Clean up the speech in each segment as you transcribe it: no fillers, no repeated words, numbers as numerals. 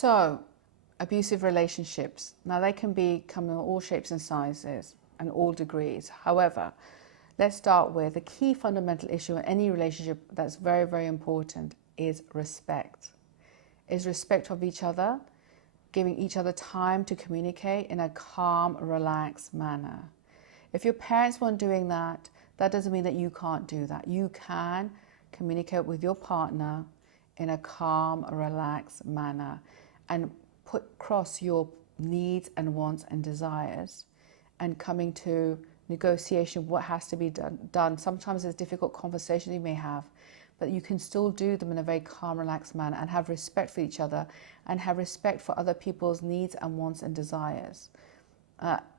So, abusive relationships. Now, they can come in all shapes and sizes and all degrees. However, let's start with the key fundamental issue in any relationship that's very, very important is respect. Is respect of each other, giving each other time to communicate in a calm, relaxed manner. If your parents weren't doing that, that doesn't mean that you can't do that. You can communicate with your partner in a calm, relaxed manner and cross your needs and wants and desires and coming to negotiation what has to be done. Sometimes there's difficult conversations you may have, but you can still do them in a very calm, relaxed manner and have respect for each other and have respect for other people's needs and wants and desires.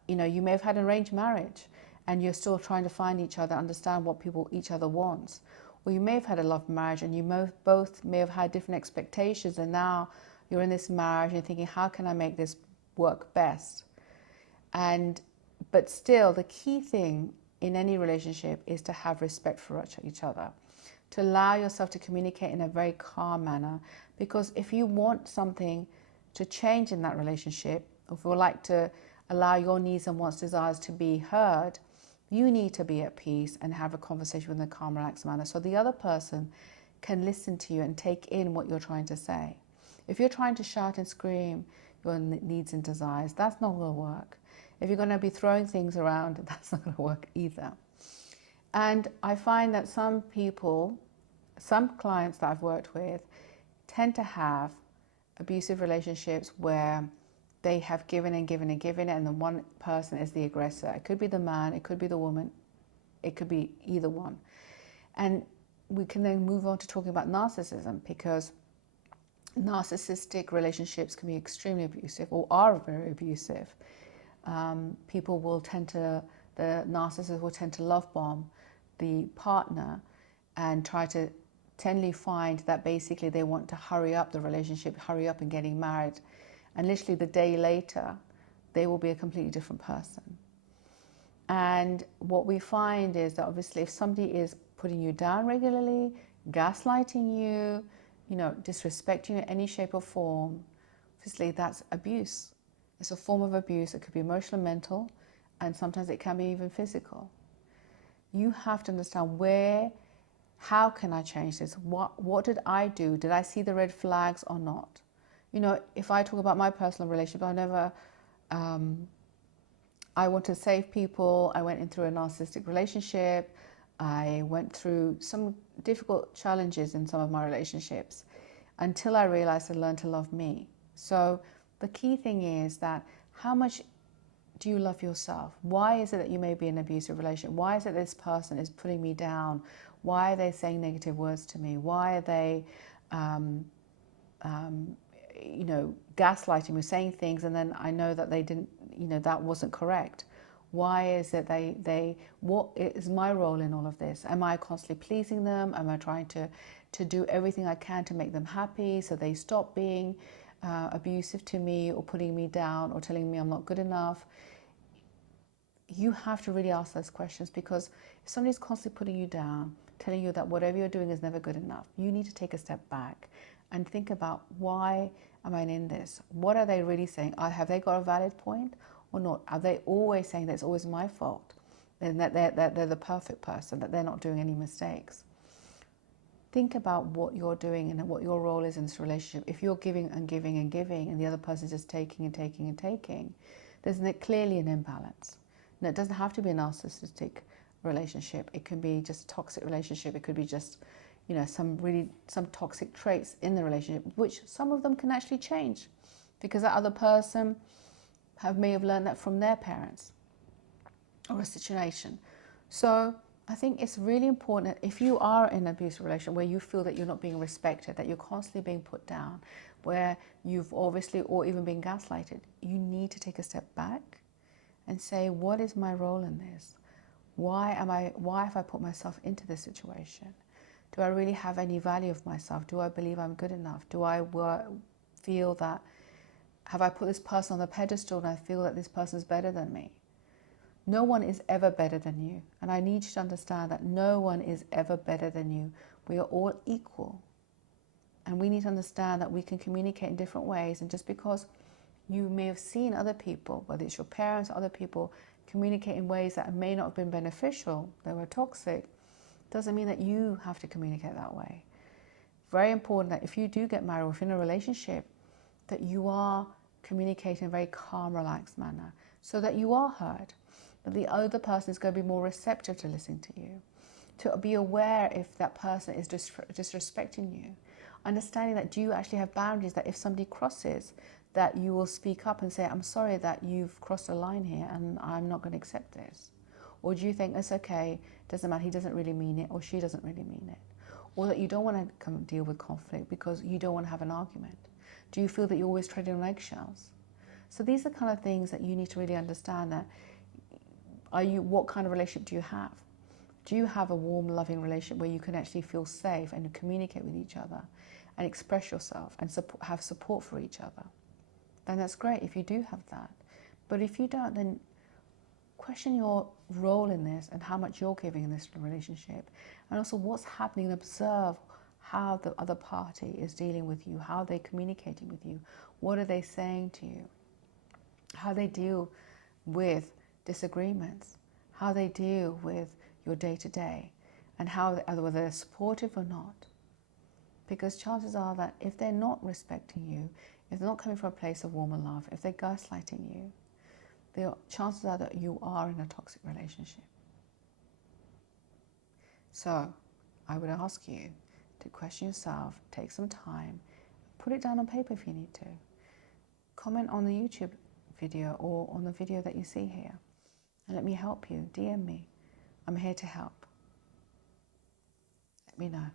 You may have had an arranged marriage and you're still trying to find each other, understand what each other wants. Or you may have had a love marriage and you both may have had different expectations, and now you're in this marriage and you're thinking, how can I make this work best? But still, the key thing in any relationship is to have respect for each other, to allow yourself to communicate in a very calm manner. Because if you want something to change in that relationship, or if you would like to allow your needs and wants, desires to be heard, you need to be at peace and have a conversation in a calm, relaxed manner so the other person can listen to you and take in what you're trying to say. If you're trying to shout and scream your needs and desires, that's not going to work. If you're going to be throwing things around, that's not going to work either. And I find that some clients that I've worked with tend to have abusive relationships where they have given and given and given, and the one person is the aggressor. It could be the man, it could be the woman, it could be either one. And we can then move on to talking about narcissism, because narcissistic relationships can be extremely abusive or are very abusive. The narcissist will tend to love bomb the partner and try to tenderly find that basically they want to hurry up the relationship, hurry up in getting married. And literally the day later, they will be a completely different person. And what we find is that obviously if somebody is putting you down regularly, gaslighting you, disrespecting you in any shape or form, obviously that's abuse. It's a form of abuse. It could be emotional, mental, and sometimes it can be even physical. You have to understand how can I change this? What did I do? Did I see the red flags or not? If I talk about my personal relationship, I want to save people. I went in through a narcissistic relationship. I went through some difficult challenges in some of my relationships until I realized I learned to love me. So the key thing is that how much do you love yourself? Why is it that you may be in an abusive relationship? Why is it this person is putting me down? Why are they saying negative words to me? Why are they gaslighting me, saying things, and then I know that they didn't, that wasn't correct. Why is it what is my role in all of this? Am I constantly pleasing them? Am I trying to do everything I can to make them happy so they stop being abusive to me or putting me down or telling me I'm not good enough? You have to really ask those questions, because if somebody's constantly putting you down, telling you that whatever you're doing is never good enough, you need to take a step back and think about, why am I in this? What are they really saying? Have they got a valid point or not? Are they always saying that it's always my fault and that they're the perfect person, that they're not doing any mistakes? Think about what you're doing and what your role is in this relationship. If you're giving and giving and giving and the other person is just taking and taking and taking, there's clearly an imbalance. And it doesn't have to be a narcissistic relationship. It can be just a toxic relationship. It could be just some toxic traits in the relationship, which some of them can actually change because that other person may have learned that from their parents or a situation. So I think it's really important that if you are in an abusive relationship where you feel that you're not being respected, that you're constantly being put down, where you've obviously or even been gaslighted, you need to take a step back and say, what is my role in this? Why have I put myself into this situation? Do I really have any value of myself? Do I believe I'm good enough? Do I feel that, have I put this person on the pedestal and I feel that this person is better than me? No one is ever better than you. And I need you to understand that no one is ever better than you. We are all equal. And we need to understand that we can communicate in different ways. And just because you may have seen other people, whether it's your parents or other people, communicate in ways that may not have been beneficial, they were toxic, doesn't mean that you have to communicate that way. Very important that if you do get married or if in a relationship, that you are communicating in a very calm, relaxed manner so that you are heard, that the other person is going to be more receptive to listening to you, to be aware if that person is disrespecting you, understanding that do you actually have boundaries, that if somebody crosses, that you will speak up and say, I'm sorry that you've crossed a line here and I'm not going to accept this. Or do you think it's okay, doesn't matter, he doesn't really mean it or she doesn't really mean it. Or that you don't want to come deal with conflict because you don't want to have an argument. Do you feel that you're always treading on eggshells? So these are kind of things that you need to really understand, that what kind of relationship do you have? Do you have a warm, loving relationship where you can actually feel safe and communicate with each other and express yourself and have support for each other? Then that's great if you do have that. But if you don't, then question your role in this and how much you're giving in this relationship. And also what's happening, and observe how the other party is dealing with you, how they're communicating with you, what are they saying to you, how they deal with disagreements, how they deal with your day-to-day, and whether they're supportive or not. Because chances are that if they're not respecting you, if they're not coming from a place of warm and love, if they're gaslighting you, the chances are that you are in a toxic relationship. So I would ask you to question yourself, take some time, put it down on paper if you need to. Comment on the YouTube video or on the video that you see here, and let me help you. DM me. I'm here to help. Let me know.